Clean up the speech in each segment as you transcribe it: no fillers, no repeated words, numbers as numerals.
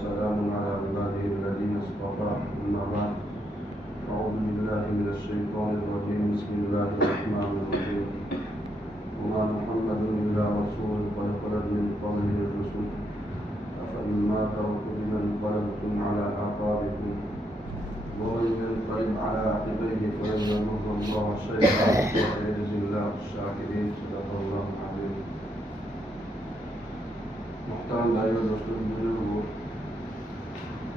وسلام على عباده الذين اصطفى أما بعد أعوذ بالله من الشيطان الرجيم بسم الله الرحمن الرحيم وما محمد إلا رسول قد خلت من قبله الرسل أفإن مات أو قتل انقلبتم على أعقابكم ومن ينقلب على عقبيه فلن يضر الله شيئا وسيجزي الله الشاكرين صدق الله العظيم. محترم بھائیو دوستو بزرگو،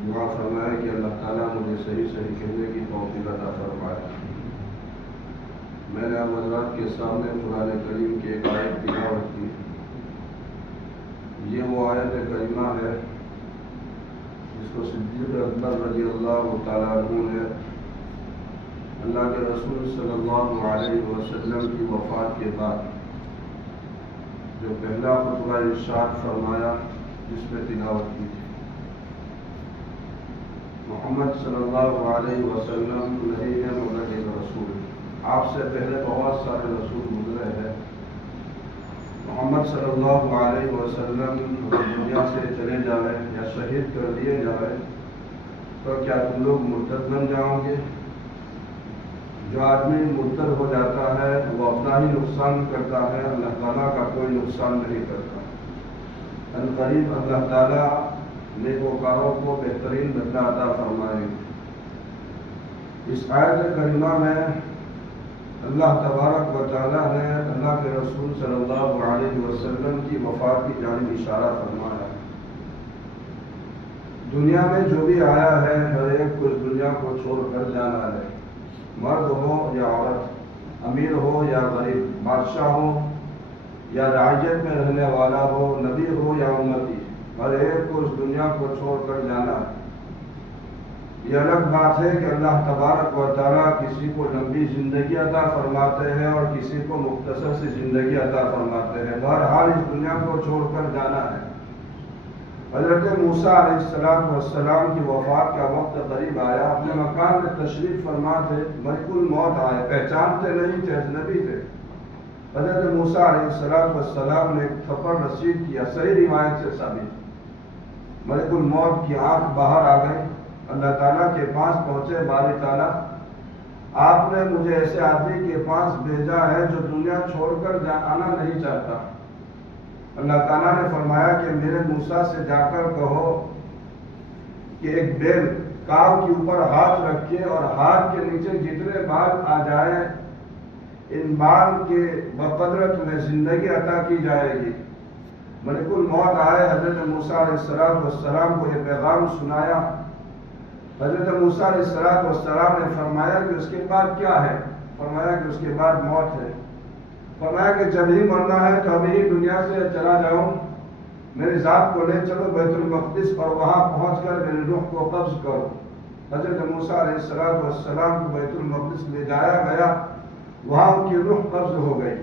دعا فرمائے کہ اللہ تعالیٰ مجھے صحیح کہنے کی توفیق عطا فرمائے۔ میں نے اب حضرات کے سامنے قرآن کریم کی ایک آیت تلاوت کی۔ یہ وہ آیت کریمہ ہے جس کو صدیق اکبر رضی اللہ تعالیٰ عنہ نے اللہ کے رسول صلی اللہ علیہ وسلم کی وفات کے بعد جو پہلا خطبہ ارشاد فرمایا جس میں تلاوت کی تھی۔ محمد صلی اللہ علیہ وسلم نبی ہے مگر ایک رسول، آپ سے پہلے بہت سارے رسول گزرے ہیں۔ محمد صلی اللہ علیہ وسلم دنیا سے چلے جائیں یا شہید کر دیے جائیں تو کیا تم لوگ مرتد بن جاؤ گے؟ جو آدمی مرتد ہو جاتا ہے وہ اپنا ہی نقصان کرتا ہے، اللہ تعالیٰ کا کوئی نقصان نہیں کرتا۔ ان قریب اللہ تعالیٰ نیکوکاروں کو بہترین بدلہ عطا فرمائے۔ اس آیت کریمہ میں اللہ تبارک و تعالیٰ نے اللہ کے رسول صلی اللہ علیہ وسلم کی وفات کی جانب اشارہ فرمایا۔ دنیا میں جو بھی آیا ہے ہر ایک کو اس دنیا کو چھوڑ کر جانا ہے، مرد ہو یا عورت، امیر ہو یا غریب، بادشاہ ہو یا رعیت میں رہنے والا ہو، نبی ہو یا امتی، ہر ایک کو اس دنیا کو چھوڑ کر جانا ہے۔ یہ الگ بات ہے کہ اللہ تبارک و تعالیٰ کسی کو لمبی زندگی عطا فرماتے ہیں اور کسی کو مختصر سی زندگی عطا فرماتے ہیں، بہرحال اس دنیا کو چھوڑ کر جانا ہے۔ حضرت موسیٰ علیہ السلام کی وفات کا وقت قریب آیا، اپنے مکان میں تشریف فرما تھے، ملک الموت آئے، پہچانتے نہیں تھے، اجنبی تھے۔ حضرت موسیٰ علیہ السلام نے ایک تھپڑ رسید کیا، صحیح روایت سے ثابت۔ ملک الموت کی آنکھ باہر آ گئی، اللہ تعالیٰ کے پاس پہنچے، باری تعالیٰ آپ نے مجھے ایسے آدمی کے پاس بھیجا ہے جو دنیا چھوڑ کر آنا نہیں چاہتا۔ اللہ تعالیٰ نے فرمایا کہ میرے موسیٰ سے جا کر کہو کہ ایک بیل کاؤ کے اوپر ہاتھ رکھے اور ہاتھ کے نیچے جتنے بال آ جائے ان بال کے بقدر تمہیں زندگی عطا کی جائے گی۔ ملک الموت آئے، حضرت موسیٰ علیہ السلام کو یہ پیغام سنایا۔ حضرت موسیٰ علیہ السلام نے فرمایا کہ اس کے بعد کیا ہے؟ فرمایا کہ اس کے بعد موت ہے۔ فرمایا کہ جب ہی مرنا ہے تو ابھی ہی دنیا سے چلا جاؤ، میری ذات کو لے چلو بیت المقدس اور وہاں پہنچ کر میری روح کو قبض کرو۔ حضرت موسیٰ علیہ السلام کو بیت المقدس لے جایا گیا، وہاں ان کی روح قبض ہو گئی۔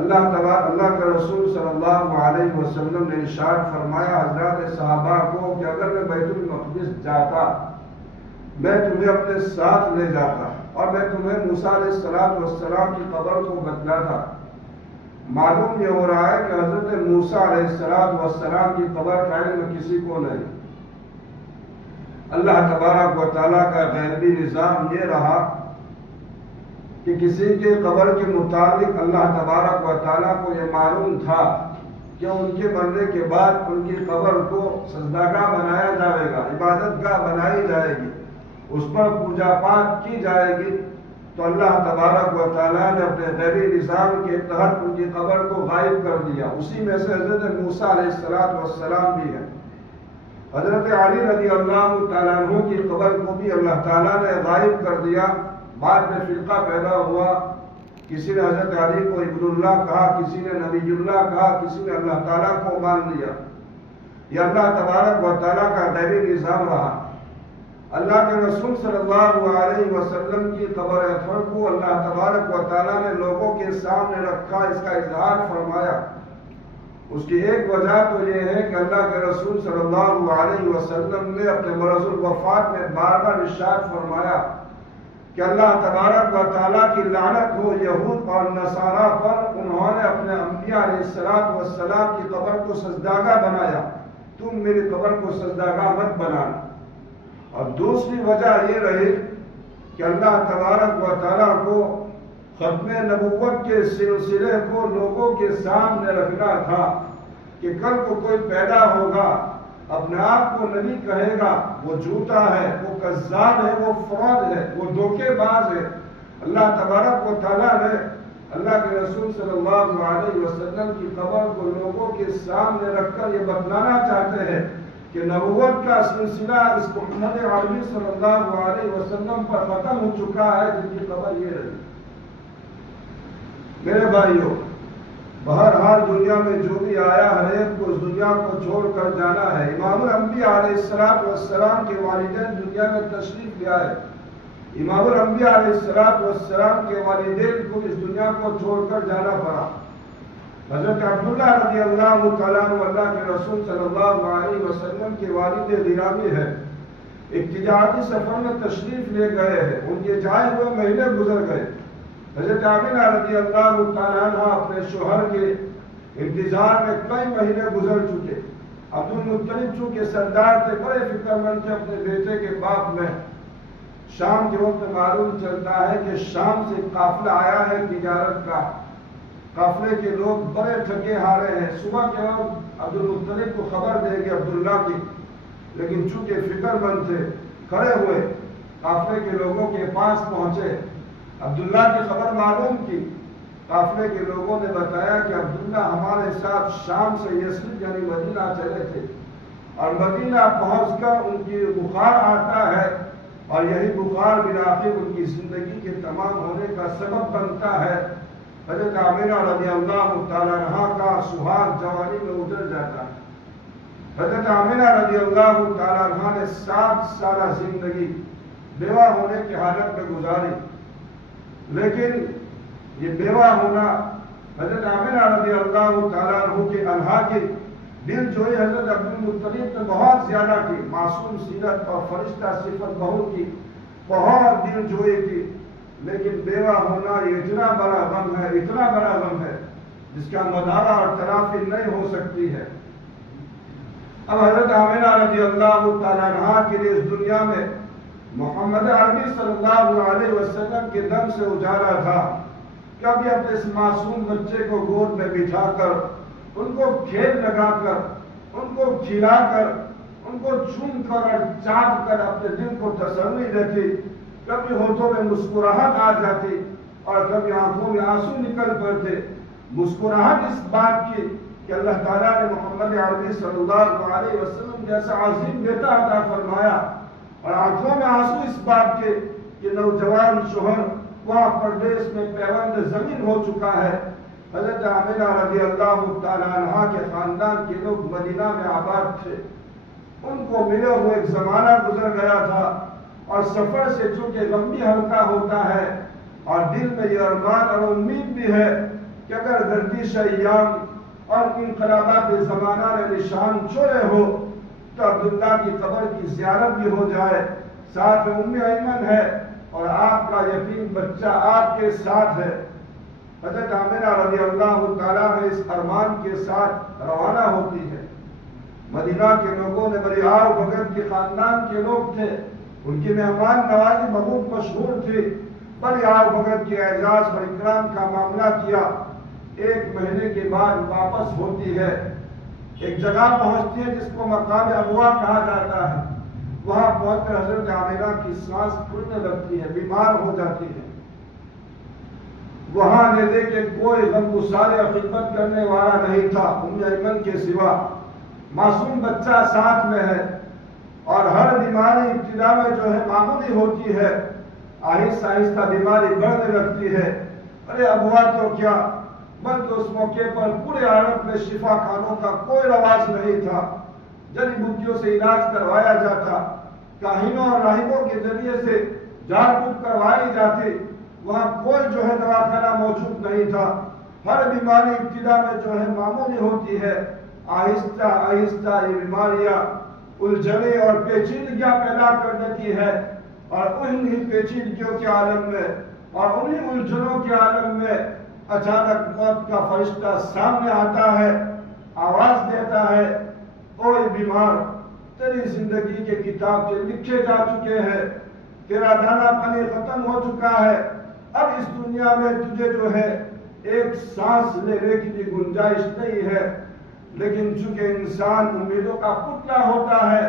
اللہ کا رسول صلی اللہ علیہ وسلم نے ارشاد فرمایا حضرات صحابہ کو کہ اگر میں بیت المقدس جاتا میں تمہیں اپنے ساتھ لے جاتا اور میں تمہیں موسیٰ علیہ السلام کی قبر کو بتلاتا۔ معلوم یہ ہو رہا ہے کہ حضرت موسیٰ علیہ السلام کی قبر کا علم کسی کو نہیں۔ اللہ تبارک و تعالیٰ کا غیبی نظام یہ رہا کہ کسی کے قبر کے متعلق اللہ تبارک و تعالیٰ کو یہ معلوم تھا کہ ان کے مرنے کے بعد ان کی قبر کو سجدہ بنایا جائے گا، عبادت گاہ بنائی جائے گی، اس پر پوجا پاٹ کی جائے گی۔ تو اللہ تبارک و تعالیٰ نے اپنے غیبی نظام کے تحت ان کی قبر کو غائب کر دیا۔ اسی میں سے حضرت موسیٰ علیہ السلام بھی ہے۔ حضرت علی رضی اللہ تعالیٰ عنہ کی قبر کو بھی اللہ تعالیٰ نے غائب کر دیا۔ بعد میں فرقہ پیدا ہوا، کسی نے حضرت علی کو ابن اللہ کہا، کسی نے نبی اللہ کہا، کسی نے اللہ تعالیٰ کو مان لیا۔ یہ اللہ تبارک و تعالیٰ کا غیبی نظام رہا۔ اللہ کے رسول صلی اللہ علیہ وسلم کی قبر اطہر کو اللہ تبارک و تعالیٰ نے لوگوں کے سامنے رکھا، اس کا اظہار فرمایا۔ اس کی ایک وجہ تو یہ ہے کہ اللہ کے رسول صلی اللہ علیہ وسلم نے اپنے مرض الوفات میں بار بار ارشاد فرمایا کہ اللہ تبارک و تعالیٰ کی لعنت ہو یہود اور نصارہ پر، انہوں نے اپنے انبیاء علیہ السلام کی قبر کو سجدہ گاہ بنایا۔ تم میری قبر کو سجدہ مت بنانا۔ اور دوسری وجہ یہ رہی کہ اللہ تبارک و تعالیٰ کو ختم نبوت کے سلسلے کو لوگوں کے سامنے رکھنا تھا کہ کل کو کوئی پیدا ہوگا اپنے آپ کو نبی کہے گا، وہ جھوٹا ہے، وہ کذاب ہے، وہ فراڈ ہے، وہ دھوکے باز ہے۔ اللہ تبارک و تعالیٰ نے اللہ کے رسول صلی اللہ علیہ وسلم کی قبر کو لوگوں کے سامنے رکھ کر یہ بتلانا چاہتے ہیں کہ نبوت کا سلسلہ اس محمد عربی صلی اللہ علیہ وسلم پر ختم ہو چکا ہے، جن کی قبر یہ رہی۔ میرے بھائیوں، بہرحال دنیا میں جو بھی آیا ہر ایک کو اس دنیا کو چھوڑ کر جانا ہے۔ امام الانبیاء علیہ السلام کے والدین دنیا میں تشریف لے آئے۔ امام الانبیاء علیہ السلام کے والدین کو اس دنیا کو چھوڑ کر جانا پڑا۔ حضرت عبداللہ رضی اللہ تعالیٰ عنہ اللہ کے رسول صلی اللہ علیہ وسلم کے والد گرامی ہے، ایک تجارتی سفر میں تشریف لے گئے ہیں، ان کے جائے ہوئے مہینے گزر گئے۔ حضرت آمنہ رضی اللہ تعالیٰ عنہ اپنے شوہر کے انتظار میں کئی مہینے گزر چکے۔ عبد المطلب چونکہ سردار تھے، بڑے فکر مند تھے اپنے بیٹے کے باپ میں۔ شام کے وقت معلوم چلتا ہے کہ شام سے قافلہ آیا ہے تجارت کا، قافلے کے لوگ بڑے تھکے ہارے ہیں۔ صبح کے وقت عبد المطلب کو خبر دے گی عبداللہ کی، لیکن چونکہ فکر مند تھے کھڑے ہوئے قافلے کے لوگوں کے پاس پہنچے، عبداللہ کی خبر معلوم کی۔ قافلے کے لوگوں نے بتایا کہ عبداللہ ہمارے ساتھ شام سے یثرب یعنی مدینہ چلے تھے، اور مدینہ پہنچ کر ان کی بخار آتا ہے، اور یہی بخار بالآخر ان کی زندگی کے تمام ہونے کا سبب بنتا ہے۔ حضرت آمنہ رضی اللہ تعالیٰ عنہ کا سہاگ جوانی میں اجڑ جاتا ہے۔ حضرت آمنہ رضی اللہ تعالیٰ عنہ نے 7 سالہ زندگی بیوہ ہونے کی حالت میں گزاری، لیکن یہ بیوہ ہونا حضرت آمنہ رضی اللہ تعالیٰ عنہ کے انہا کی دل جوئی حضرت عبد المطلب نے بہت زیادہ کی، معصوم سیرت اور فرشتہ صفت بہت کی، بہت دل جوئی کی، لیکن بیوہ ہونا یہ اتنا بڑا غم ہے، اتنا بڑا غم ہے جس کا مدارہ اور تلافی نہیں ہو سکتی ہے۔ اب حضرت آمنہ رضی اللہ تعالیٰ عنہ کے لیے اس دنیا میں محمد عربی صلی اللہ علیہ وسلم کے دم سے اجالا تھا۔ کبھی اپنے اس معصوم بچے کو گود میں بٹھا کر، ان کو کھیل لگا کر، ان کو کھلا کر، ان کو چوم کر اور چاٹ کر اپنے دل کو تسلی دیتی، کبھی ہونٹوں میں مسکراہٹ آ جاتی اور کبھی آنکھوں میں آنسو نکل پڑتے۔ مسکراہٹ اس بات کی کہ اللہ تعالیٰ نے محمد عربی صلی اللہ علیہ وسلم جیسا عظیم بیٹا عطا فرمایا، اور آنکھوں میں آنسو اس بات کے کہ نوجوان شوہر وہاں پردیس میں پیوند زمین ہو چکا ہے۔ حضرت آمنہ رضی اللہ تعالیٰ عنہ کے خاندان کے لوگ مدینہ میں آباد تھے، ان کو ملے ہوئے ایک زمانہ گزر گیا تھا، اور سفر سے چونکہ غم بھی ہلکا ہوتا ہے اور دل میں یہ ارمان اور امید بھی ہے کہ اگر گردش ایام اور انقلابات زمانہ نے نشان چھوڑے ہو تو عبداللہ کی قبر کی زیارت بھی ہو جائے، ساتھ میں ام ایمن ہے اور آپ کا یتیم بچہ آپ کے ساتھ ہے۔ حضرت آمنہ رضی اللہ تعالیٰ نے اس ارمان کے ساتھ روانہ ہوتی ہے۔ مدینہ کے لوگوں نے بڑی آؤ بھگت کے خاندان کے لوگ تھے، ان کی مہمان نوازی بہت مشہور تھی، بڑی آؤ بھگت کے اعزاز اور اکرام کا معاملہ کیا۔ 1 مہینے کے بعد واپس ہوتی ہے، ایک جگہ پہنچتی ہے جس کو مقام ابوا کہا جاتا ہے۔ وہاں پہنچ کر حضرت آمنہ کی سانس پھولنے لگتی ہے، بیمار ہو جاتی ہے۔ وہاں لے دے کہ کوئی غمگسار یا خدمت کرنے والا نہیں تھا ام ایمن کے سوا۔ معصوم بچہ ساتھ میں ہے، اور ہر بیماری ابتدا میں جو ہے معمولی ہوتی ہے، آہستہ آہستہ بیماری بڑھنے لگتی ہے۔ ارے ابوا تو کیا، بلکہ اس موقع پر پورے عرب میں شفا خانوں کا کوئی رواج نہیں تھا، جڑی بوٹیوں سے علاج کروایا جاتا، کاہنوں اور راہبوں کے ذریعے سے جھاڑ پھوک کروائی جاتی، وہاں کوئی جو ہے دواخانہ موجود نہیں تھا۔ ہر بیماری ابتدا میں جو ہے معمولی ہوتی ہے، آہستہ آہستہ یہ بیماریاں الجھنیں اور پیچیدگیاں پیدا کر دیتی ہے، اور انہی پیچیدگیوں کے عالم میں اور انہی الجھنوں کے عالم میں اچانک موت کا فرشتہ سامنے آتا ہے، آواز دیتا ہے، اوے بیمار، تیری زندگی کے کتاب سے لکھے جا چکے ہیں، تیرا دانا پانی ختم ہو چکا ہے، اب اس دنیا میں تجھے جو ہے ایک سانس لینے کی بھی گنجائش نہیں ہے۔ لیکن چونکہ انسان امیدوں کا پتلا ہوتا ہے،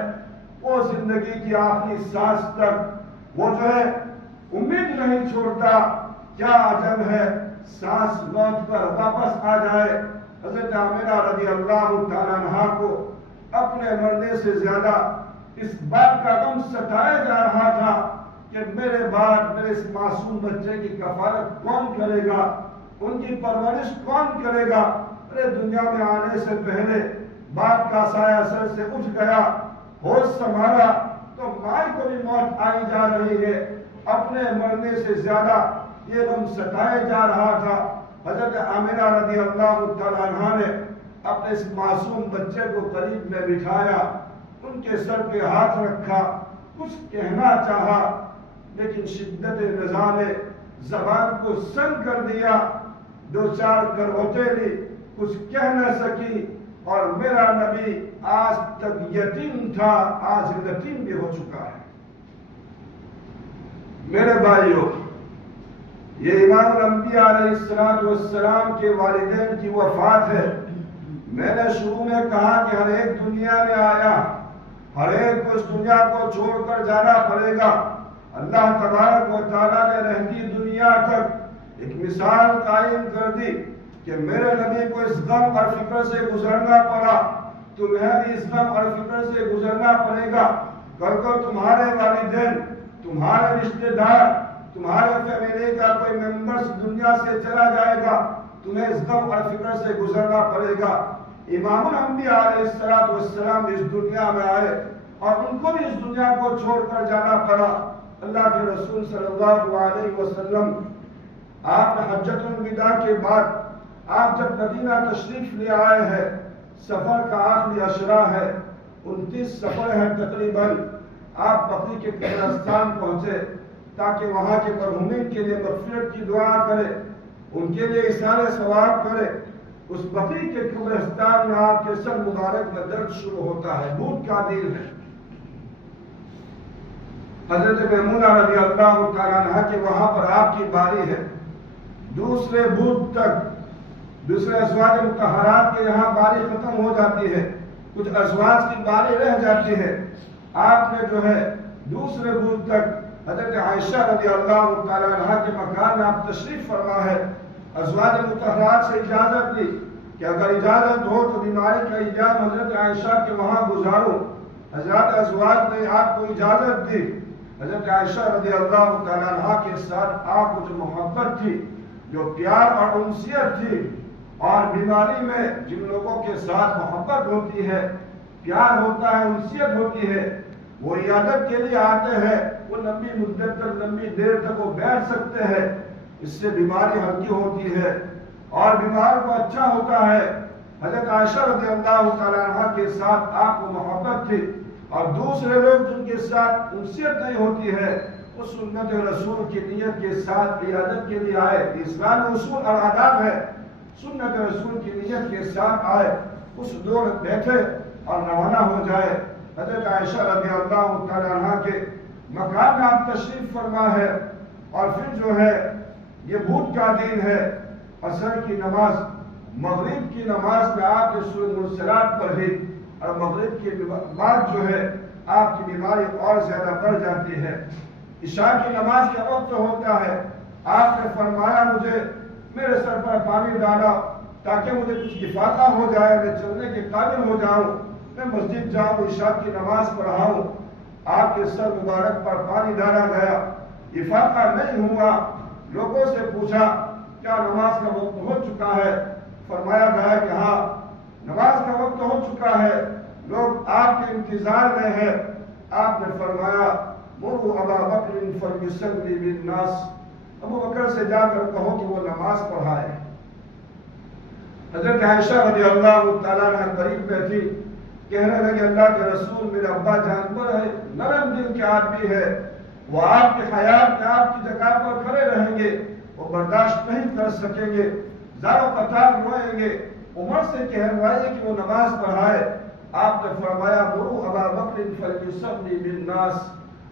وہ زندگی کی آخری سانس تک وہ جو ہے امید نہیں چھوڑتا۔ کیا عجب ہے، سانس لوٹ کر واپس آ جائے۔ حضرت آمنہ رضی اللہ تعالیٰ عنہا کو اپنے مرنے سے زیادہ اس بات کا غم ستایا جا رہا تھا کہ میرے بعد میرے اس معصوم بچے کی کفالت کون کرے گا، ان کی پرورش کون کرے گا۔ ارے دنیا میں آنے سے پہلے باپ کا سایہ سر سے اٹھ گیا، ہوش سنبھالا تو ماں کو بھی موت آئی جا رہی ہے۔ اپنے مرنے سے زیادہ یہ غم ستائے جا رہا تھا۔ حضرت آمنہ رضی اللہ تعالیٰ عنہا نے اپنے اس معصوم بچے کو قریب میں بٹھایا، ان کے سر پہ ہاتھ رکھا، کچھ کہنا چاہا لیکن شدت نزاع نے زبان کو سنگ کر دیا۔ دو چار کروٹیں لی، کچھ کہہ نہ سکی، اور میرا نبی آج تک یتیم تھا، آج یتیم بھی ہو چکا ہے۔ میرے بھائیوں، یہ امام الانبیاء علیہ السلام کے والدین کی وفات ہے۔ میں نے شروع میں کہا کہ ہر ایک دنیا میں آیا، ہر ایک کو اس دنیا کو چھوڑ کر جانا پڑے گا۔ اللہ تبارک و تعالیٰ نے رہتی دنیا تک ایک مثال قائم کر دی کہ میرے نبی کو اس غم اور فکر سے گزرنا پڑا، تمہیں بھی اس غم اور فکر سے گزرنا پڑے گا۔ کل کو تمہارے والدین، تمہارے رشتہ دار، تمہارے فیملی کا کوئی ممبرز دنیا سے چلا جائے گا، تمہیں اس غم اور فکر سے گزرنا پڑے گا۔ امام الانبیاء علیہ السلام اس دنیا میں آئے اور ان کو بھی اس دنیا کو چھوڑ کر جانا پڑا۔ اللہ کے رسول صلی اللہ علیہ وسلم آپ حجۃ الوداع کے بعد آپ جب مدینہ تشریف لے آئے ہیں، سفر کا آخری اشرا ہے، 29 سفر ہے تقریباً، آپ بقیع کے قبرستان پہنچے تاکہ وہاں کے مرحومین کے لیے مغفرت کی دعا کرے، ان کے لیے اثار ثواب کرے۔ اس بقیع کے قبرستان میں آپ کے سر مبارک میں درد شروع ہوتا ہے، بھوک کا دن ہے۔ حضرت میمونہ رضی اللہ تعالیٰ عنہا کہ وہاں پر آپ کی باری ہے، دوسرے بدھ تک دوسرے ازواج مطہرات کے یہاں باری ختم ہو جاتی ہے، کچھ ازواج کی باری رہ جاتی ہے۔ آپ نے جو ہے دوسرے بدھ تک حضرت عائشہ رضی اللہ تعالیٰ عنہا کے مکان میں آپ تشریف فرما ہے، ازواج مطہرات سے اجازت لی کہ اگر اجازت ہو تو بیماری کا ایام حضرت عائشہ کے وہاں گزارو۔ حضرت ازواج نے آپ کو اجازت دی۔ حضرت عائشہ رضی اللہ تعالیٰ عنہا کے ساتھ آپ کو جو محبت تھی، جو پیار اور انسیت تھی، اور بیماری میں جن لوگوں کے ساتھ محبت ہوتی ہے، پیار ہوتا ہے، انسیت ہوتی ہے، وہ عیادت کے لیے آتے ہیں، وہ لمبی مدت تک، لمبی دیر تک وہ بیٹھ سکتے ہیں، اس سے بیماری ہلکی ہوتی ہے اور بیمار کو اچھا ہوتا ہے۔ حضرت عائشہ رضی اللہ تعالیٰ عنہ کے ساتھ آپ کو محبت تھی، اور دوسرے لوگ جن کے ساتھ انسیت نہیں ہوتی ہے، وہ سنت رسول کی نیت کے ساتھ عیادت کے لیے آئے۔ اسلام اصول اور آداب ہے، سنت رسول کی نیت کے ساتھ آئے، اس دور بیٹھے اور روانہ ہو جائے۔ حضرت عائشہ رضی اللہ تعالیٰ عنہ کے مکان میں آپ تشریف فرما ہے، اور پھر جو ہے یہ بدھ کا دن ہے، عصر کی نماز، مغرب کی نماز میں آپ نے سورۃ مرسلات پڑھی، اور مغرب کے بعد جو ہے آپ کی بیماری اور زیادہ بڑھ جاتی ہے۔ عشاء کی نماز کا وقت ہوتا ہے، آپ نے فرمایا مجھے میرے سر پر پانی ڈالا تاکہ مجھے کچھ افاقہ ہو جائے، میں چلنے کے قابل ہو جاؤں، میں مسجد جاؤں، عشاء کی نماز پڑھاؤں۔ آپ کے سر مبارک پر پانی ڈالا گیا، افاقہ نہیں ہوا۔ لوگوں سے پوچھا کیا نماز کا وقت ہو چکا ہے؟ فرمایا گیا کہ ہاں نماز کا وقت ہو چکا ہے، لوگ آپ کے انتظار میں ہیں۔ آپ نے فرمایا مروا ابا بکر فلیصلی بالناس، ابو بکر سے جا کر کہو کہ وہ نماز پڑھائے۔ حضرت عائشہ رضی اللہ تعالیٰ عنہ قریب میں تھی، کہنے لگے اللہ کے رسول میرے ابا جانور ہے، نرم دل کے آدمی ہے، وہ آپ کے حیات میں آپ کی جگہ پر کھڑے رہیں گے، وہ برداشت نہیں کر سکیں گے، زار و قطار روئیں گے، عمر سے کہوائے کہ وہ نماز پڑھائے۔ آپ نے فرمایا مرو ابا بکر فلیصلی بالناس،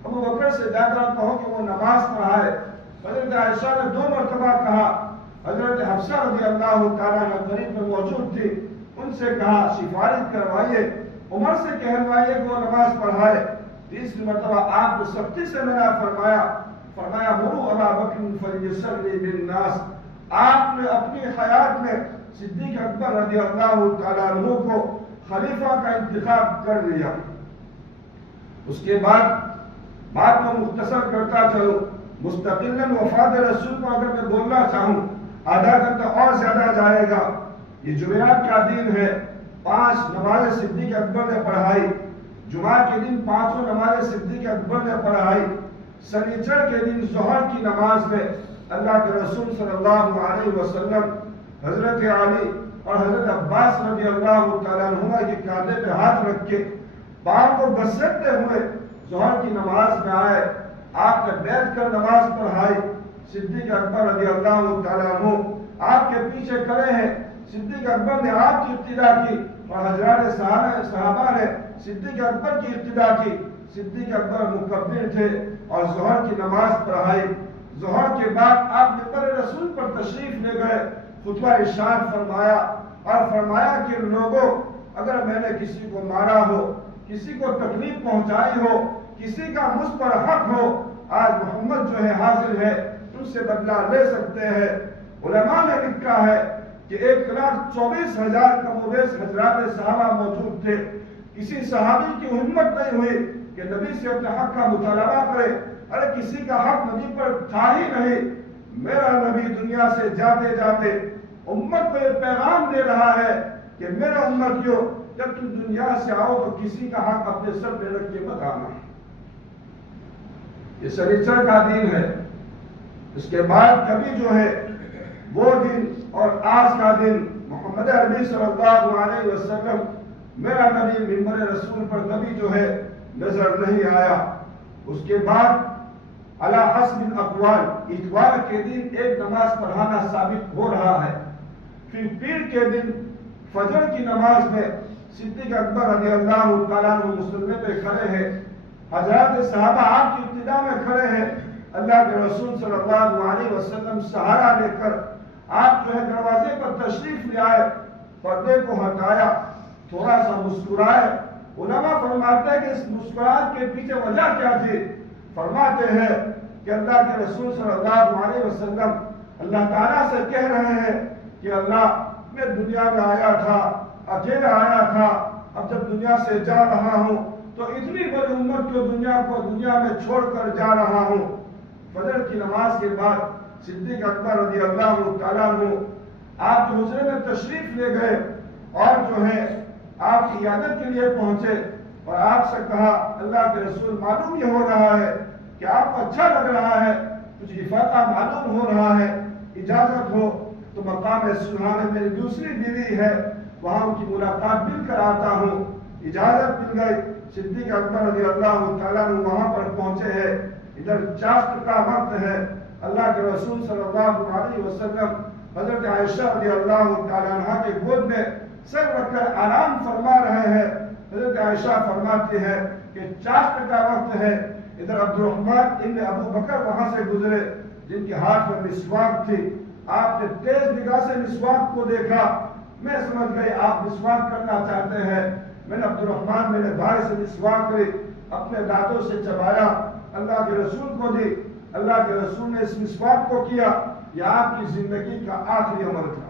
ابو بکر سے جا کر کہو کہ وہ نماز پڑھائے۔ حضرت عائشہ نے 2 مرتبہ کہا، حضرت حفصہ رضی اللہ تعالیٰ عنہ قریب میں موجود تھی، ان سے کہا سفارش کروائیے، عمر سے کہلوائیے کہ وہ نماز پڑھائے۔ 30 مرتبہ آپ نے سختی سے منع فرمایا مرو ابا بکر فلیصلی بالناس۔ آپ نے اپنی حیات میں صدیق اکبر رضی اللہ تعالیٰ عنہ کو خلیفہ کا انتخاب کر لیا۔ اس کے بعد بات کو مختصر کرتا چلوں، مستقلاً وفات رسول کو اگر میں بولنا چاہوں آدھا گھنٹہ اور زیادہ جائے گا۔ یہ جمعرات کا دن ہے، 5 نماز صدیق اکبر نے پڑھائی، جمعہ کے دن 5 نماز صدیق اکبر نے پڑھائی۔ سنیچر کے دن ظہر کی نماز میں اللہ کے رسول صلی اللہ علیہ وسلم حضرت علی اور حضرت عباس رضی اللہ تعالیٰ عنہما کے کاندھے پہ ہاتھ رکھ کے پاؤں کو گھسیٹتے ہوئے ظہر کی نماز میں آئے۔ آپ نے بیٹھ کر نماز پڑھائی۔ صدیق اکبر رضی اللہ تعالیٰ عنہ آپ کے پیچھے کھڑے ہیں۔ صدیق اکبر نے آپ کی ابتدا کی اور حضرات صحابہ نے صدیق اکبر کی ابتدا کی۔ صدیق اکبر مکبر تھے اور ظہر کی نماز پڑھائی۔ ظہر کے بعد آپ منبر رسول پر تشریف لے گئے، خطبہ ارشاد فرمایا اور فرمایا کہ لوگوں، اگر میں نے کسی کو مارا ہو، کسی کو تکلیف پہنچائی ہو، کسی کا مجھ پر حق ہو، آج محمد جو ہے حاضر ہے، ان سے بدلہ لے سکتے ہیں۔ علماء نے لکھا ہے کہ 1,24,000 کم و بیش حضرات صحابہ موجود تھے۔ کسی صحابی کی ہمت نہیں ہوئی کہ نبی سے اپنے حق کا مطالبہ کرے۔ ارے کسی کا حق نبی پر تھا ہی نہیں۔ میرا نبی دنیا سے جاتے جاتے امت کو یہ پیغام دے رہا ہے کہ میرا امتیوں، جب تم دنیا سے آؤ تو کسی کا حق اپنے سر پہ رکھ کے مت آنا۔ یہ سنیچر کا دن ہے۔ اس کے بعد کبھی جو ہے وہ دن اور آج کا دن محمد عربی صلی اللہ علیہ وسلم، میرا نبی منبر رسول پر کبھی جو ہے نظر نہیں آیا۔ اس کے بعد علی حسب الاقوال اتوار کے دن ایک نماز پڑھانا ثابت ہو رہا ہے۔ پھر پیر کے دن فجر کی نماز میں صدیق اکبر رضی اللہ تعالیٰ عنہ مصلی پہ کھڑے ہیں، حضرات صحابہ آپ کی ابتدا میں کھڑے ہیں، اللہ کے رسول صلی اللہ علیہ وسلم سہارا لے کر آپ جو ہے دروازے پر تشریف لے آئے، پردے کو ہٹایا، تھوڑا سا مسکرائے۔ علماء فرماتے ہیں کہ اس مسکراہٹ کے پیچھے وجہ کیا تھی؟ فرماتے ہیں کہ اللہ کے رسول صلی اللہ علیہ وسلم اللہ تعالیٰ سے کہہ رہے ہیں کہ اللہ، میں دنیا میں آیا تھا، اکیلا آیا تھا، اب جب دنیا سے جا رہا ہوں تو اتنی بڑی امت کو دنیا میں چھوڑ کر جا رہا ہوں۔ فجر کی نماز کے بعد صدیق اکبر رضی اللہ تعالیٰ عنہ آپ کے حجرے میں تشریف لے گئے اور جو ہے آپ کی عیادت کے لیے پہنچے اور آپ سے کہا، اللہ کے رسول، معلوم یہ ہو رہا ہے کہ آپ کو اچھا لگ رہا ہے، کچھ افاقہ معلوم ہو رہا ہے، اجازت ہو تو مقام سنہا میں میری دوسری بیوی ہے، وہاں ان کی ملاقات مل کر آتا ہوں۔ اجازت مل گئی۔ صدیق اکبر رضی اللہ تعالیٰ عنہ وہاں پر پہنچے ہیں۔ ادھر چاشت کا وقت ہے۔ اللہ کے رسول صلی اللہ علیہ وسلم حضرت عائشہ رضی اللہ تعالیٰ عنہ کے گود میں سر رکھ کر آرام فرما رہے ہیں۔ حضرت عائشہ فرماتی ہے کہ چاشت کا وقت ہے۔ ادھر عبدالرحمن ابن ابو بکر وہاں سے گزرے جن کے ہاتھ میں مسواک تھی۔ آپ نے تیز نگاہ سے مسواک کو دیکھا، میں سمجھ گئی آپ مسواک کرنا چاہتے ہیں۔ میں نے عبدالرحمن میرے بھائی سے مسواک کری، اپنے دانتوں سے چبایا، اللہ کے رسول کو دی۔ اللہ کے رسول نے اس مسواک کو کیا۔ یہ آپ کی زندگی کا آخری عمل تھا۔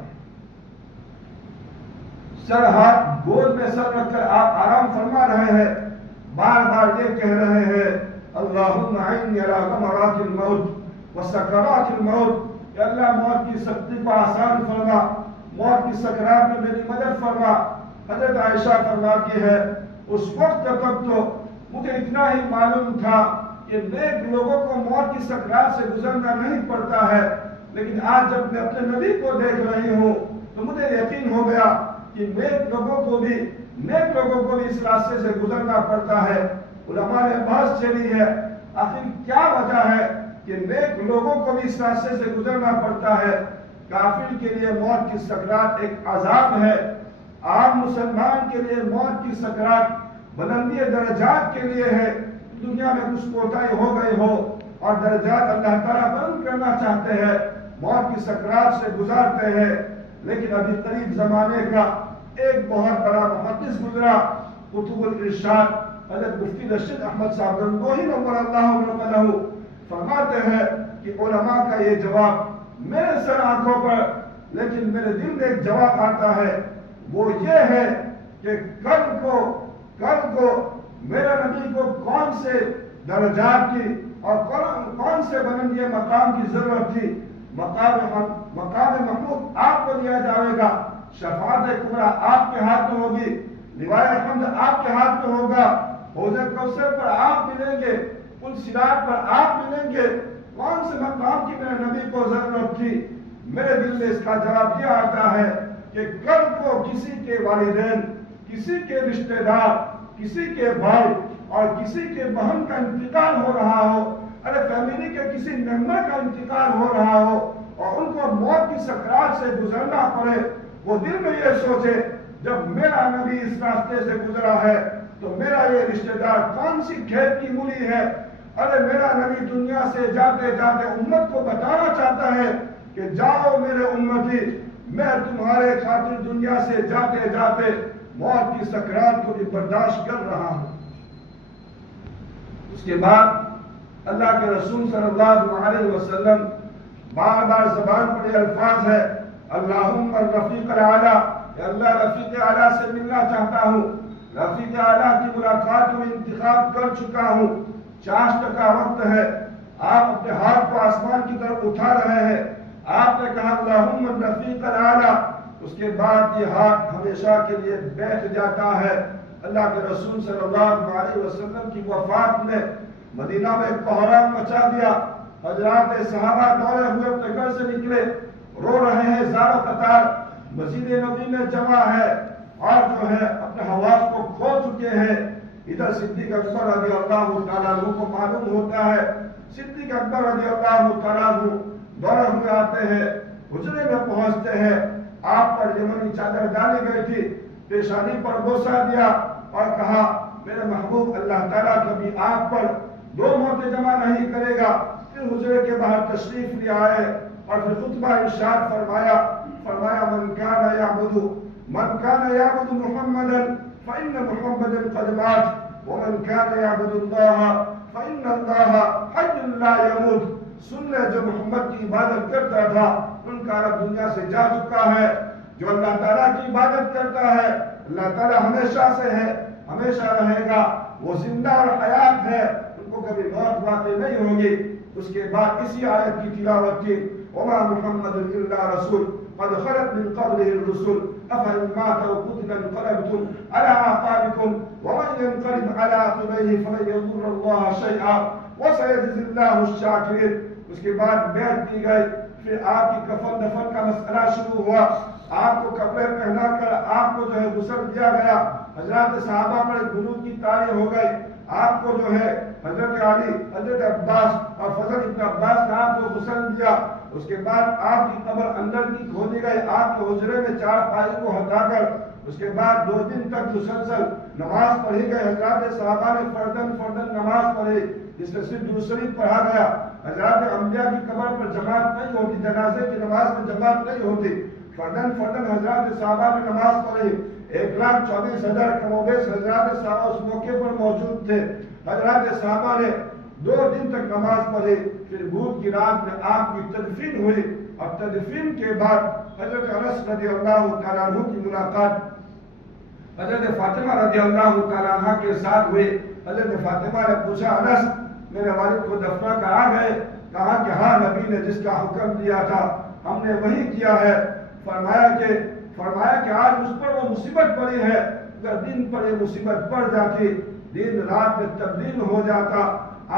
سر ہاتھ گود میں سر رکھ کر آپ آرام فرما رہے ہیں، بار بار یہ کہہ رہے ہیں، اللہم اعنی علی غمرات الموت وسکرات الموت، کہ اللہ موت کی سختی کو آسان فرما، موت کی سکرات میں میری مدد فرما۔ حضرت عائشہ فرماتی ہے، اس وقت تک تو مجھے اتنا ہی معلوم تھا کہ نیک لوگوں کو موت کی سکرات سے گزرنا نہیں پڑتا ہے، لیکن آج جب میں اپنے نبی کو دیکھ رہی ہوں تو مجھے یقین ہو گیا کہ نیک لوگوں کو بھی اس راستے سے گزرنا پڑتا ہے۔ علماء نے بحث چلی ہے، آخر کیا وجہ ہے کہ نیک لوگوں کو بھی اس راستے سے گزرنا پڑتا ہے؟ کافر کے لیے موت کی سکرات ایک عذاب ہے، عام مسلمان کے لیے موت کی سکرات بلندی درجات کے لیے ہے. دنیا میں کچھ کوتاہی ہو گئی ہو اور درجات اللہ تعالیٰ بلند کرنا چاہتے ہیں, موت کی سکرات سے گزارتے ہیں. لیکن ابھی قریب زمانے کا ایک بہت بڑا محدث گزرا, قطب الارشاد حضرت مفتی رشید احمد صاحب گنگوہی نور اللہ مرقدہ, فرماتے ہیں کہ علماء کا یہ جواب میرے سر آنکھوں پر, لیکن میرے دل میں ایک جواب آتا ہے, وہ یہ ہے کہ کل کو میرا نبی کو کون سے درجات کی اور کون سے بلندی مقام کی ضرورت تھی. مقام محمود آپ کو دیا جائے گا, شفاعت کبریٰ آپ کے ہاتھ میں ہوگی, لوائے حمد آپ کے ہاتھ میں ہوگا, حوض کوثر پر آپ ملیں گے, پل صراط پر آپ ملیں گے. کون سے مقام کی میرے نبی کو ضرورت تھی؟ میرے دل میں اس کا جواب یہ آتا ہے کہ کل کو کسی کے والدین, کسی کے رشتہ دار, کسی کے بھائی اور کسی کے بہن کا انتقال ہو رہا ہو, ارے فیملی کے کسی ممبر کا انتقال ہو رہا ہو اور ان کو موت کی سکرات سے گزرنا پڑے, وہ دل میں یہ سوچے جب میرا نبی اس راستے سے گزرا ہے تو میرا یہ رشتہ دار کون سی کھیت کی مولی ہے. ارے میرا نبی دنیا سے جاتے جاتے امت کو بتانا چاہتا ہے کہ جاؤ میرے امتی, میں تمہارے خاطر دنیا سے جاتے جاتے موت کی سکرات کو بھی برداشت کر رہا ہوں. اس کے بعد اللہ کے رسول صلی اللہ علیہ وسلم بار بار زبان پر یہ الفاظ ہے, اللہم الرفیق الاعلیٰ, کہ اللہ رفیق اعلیٰ سے ملنا چاہتا ہوں, رفیق اعلیٰ کی ملاقات میں انتخاب کر چکا ہوں. 50% وقت ہے, آپ اپنے ہاتھ کو آسمان کی طرف اٹھا رہے ہیں, آپ نے کہا اللہم الرفیق الاعلیٰ, اس کے بعد یہ ہاتھ ہمیشہ کے لیے بیٹھ جاتا ہے. اللہ کے رسول صلی اللہ علیہ وسلم کی وفات نے مدینہ میں کوہرام مچا دیا. حضرات صحابہ دوڑے ہوئے اپنے گھر سے نکلے, رو رہے ہیں زار و قطار, مسجد نبی میں جمع ہے اور جو ہے اپنے حواس کو کھو چکے ہیں. ادھر صدیق اکبر رضی اللہ تعالیٰ عنہ کو معلوم ہوتا ہے, صدیق اکبر رضی اللہ تعالیٰ عنہ دوڑے ہوئے آتے ہیں, حجرے میں پہنچتے ہیں. آپ پر یمنی چادر ڈالی گئی تھی, پیشانی پر بوسہ دیا اور کہا میرے محبوب اللہ تعالیٰ کبھی آپ پر 2 موتیں جمع نہیں کرے گا. پھر حجرے کے باہر تشریف لے آئے اور پھر خطبہ ارشاد فرمایا من کان یعبد محمدا فإن محمدا قد مات ومن كان يعبد الله فإن الله حي لا يموت. سن لے, جو محمد کی عبادت کرتا تھا ان کا رب دنیا سے جا چکا ہے. جو اللہ تعالیٰ کی عبادت کرتا ہے اللہ تعالیٰ ہمیشہ سے ہے, ہمیشہ رہے گا, وہ زندہ اور حیات ہے, ان کو کبھی موت واقع نہیں ہوگی. اس کے بعد اسی آیت کی تلاوت کی, وما محمد الا رسول قد خلت من قبله الرسل افإن مات أو قتل انقلبتم على أعقابكم ومن ينقلب على عقبيه فلن يضر الله شيئا وسيجزي الله الشاكرين. اس کے بعد بیعت دی گئی, پھر آپ کی کفن دفن کا مسئلہ شروع ہوا. آپ کو کپڑے پہنا کر آپ کو جو ہے غسل دیا گیا. حضرات صحابہ پر گلوب کی تاریخ ہو گئی. آپ کو جو ہے حضرت علی, حضرت عباس اور فضل ابن عباس نے آپ کو غسل دیا. اس کے بعد آپ کی قبر اندر کی کھودی گئی, آپ کے حجرے میں 4 پائی کو ہٹا کر اس کے بعد 2 دن تک مسلسل نماز پڑھی گئی. حضرات صحابہ نے فردن نماز پڑھی, جس میں صرف دوسری پڑھا گیا. حضرات انبیاء کی قبر پر جماعت نہیں ہوتی, جنازے کی نماز میں جماعت نہیں ہوتی. فردن حضرات صحابہ نے نماز پڑھی. 1,24,000 کم و بیش حضرات صحابہ اس موقع پر موجود تھے. حضرات صحابہ نے 2 دن تک نماز پڑھی. پھر بھوت کی رات میں آپ کی تدفین ہوئی اور تدفین کے بعد حضرت انس رضی اللہ تعالیٰ عنہ کی ملاقات حضرت فاطمہ رضی اللہ تعالیٰ عنہ کے ساتھ ہوئی. حضرت فاطمہ نے پوچھا, انس میرے والد کو دفنا کر آ گئے؟ کہا کہ ہاں, نبی نے جس کا حکم دیا تھا ہم نے وہی کیا ہے. فرمایا کہ آج مجھ پر وہ مصیبت پڑی ہے, اگر دن پر یہ مصیبت پڑ جاتی دن رات میں تبدیل ہو جاتا.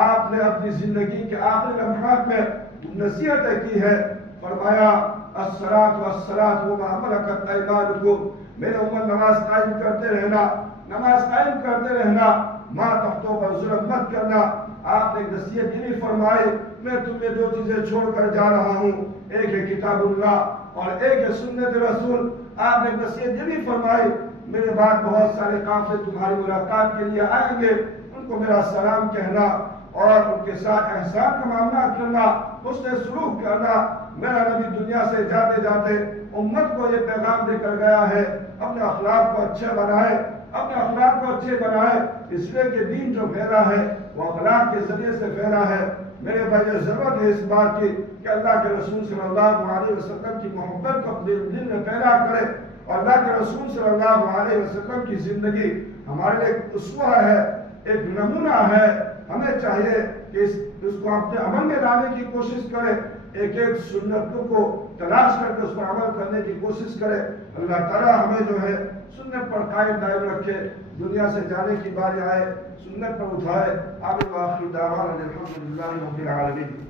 آپ نے اپنی زندگی کے آخری لمحات میں نصیحتیں کی ہے. فرمایا الصلاۃ والصلاۃ وما ملکت ایمانکم, میرے عمر نماز قائم کرتے رہنا, ماں تختوں پر ظلم مت کرنا. آپ نے نصیحت یہ فرمائی, میں تمہیں 2 چیزیں چھوڑ کر جا رہا ہوں, ایک ہے کتاب اللہ اور ایک ہے سنت رسول. آپ نے نصیحت یہ فرمائی, میرے بعد بہت سارے قافلے تمہاری ملاقات کے لیے آئیں گے، ان کو میرا سلام کہنا اور ان کے ساتھ احسان کا معاملہ کرنا، حسن سلوک کرنا۔ میرا نبی دنیا سے جاتے جاتے امت کو یہ پیغام دے کر گیا ہے، اپنے اخلاق کو اچھے بنائے، اپنے اخلاق کو اچھے بنائے، اس لیے کہ دین جو پھیلا ہے وہ اخلاق کے ذریعے سے پھیلا ہے۔ میرے بھائی ضرورت ہے اس بات کی کہ اللہ کے رسول صلی اللہ علیہ وسلم کی محبت کو اپنے دل میں پیدا کرے، اور اللہ کے رسول صلی اللہ علیہ وسلم کی زندگی ہمارے لیے ایک اسوہ ہے، ایک نمونہ ہے۔ ہمیں چاہیے کہ اس کو اپنے عمل میں لانے کی کوشش کرے، ایک ایک سنتوں کو تلاش کر کے اس پر عمل کرنے کی کوشش کرے۔ اللہ تعالیٰ ہمیں جو ہے سنت پر قائم دائم رکھے، دنیا سے جانے کی باری آئے سنت پر اٹھائے۔ آمین وآخر دعوانا الحمدللہ رب العالمین۔